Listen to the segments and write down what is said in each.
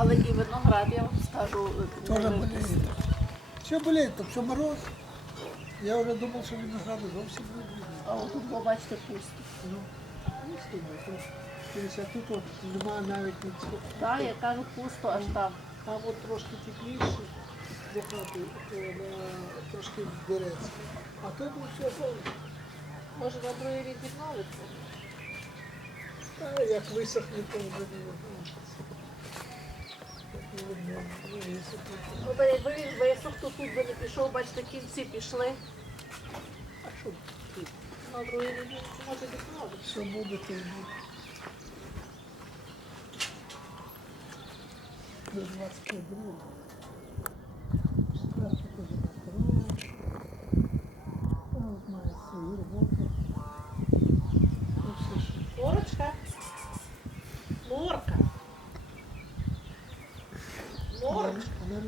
Але і виноград, я вам скажу, Тоже е, болеет. Все болеет, там все мороз. Я уже думал, что винограда зовсім не буде. а от тут ви бачите пусто. Ну, ну, то, дивись, а тут от немає навіть нічого. Так, я кажу, пусто аж там. Там от трошки тепліше, де хати, то на, трошки береться. А тут ну, все повністю. Може на другий рік відновиться? А як висохне, то вже не відновиться. Ну, якби він висох, тут би не пішов, бачите, кінці пішли. А що тут? На другий рік може відновитися. Що буде, то й буде. До 22. Вона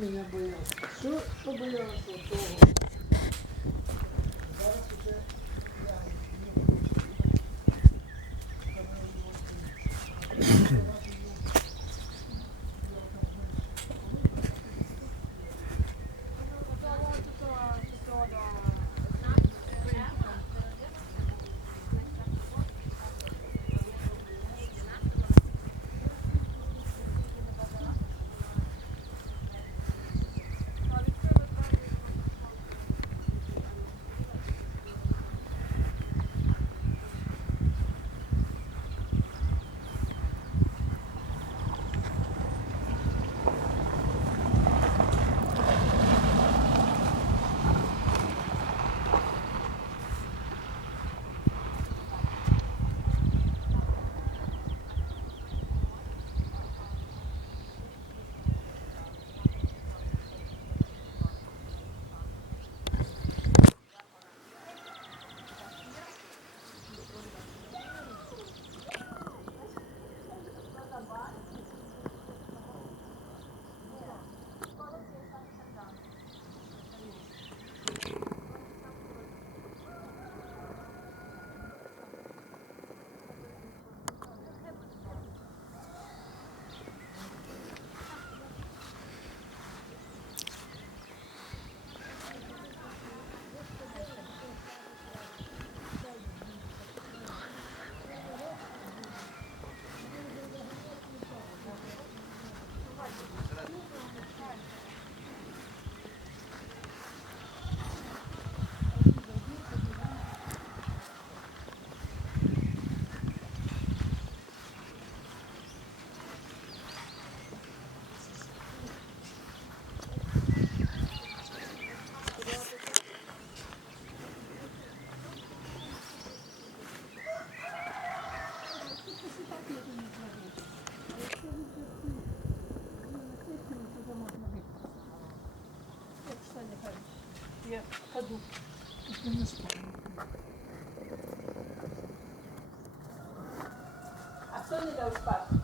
мене боялася. Що, что боялась, от того? А хто не дав спати?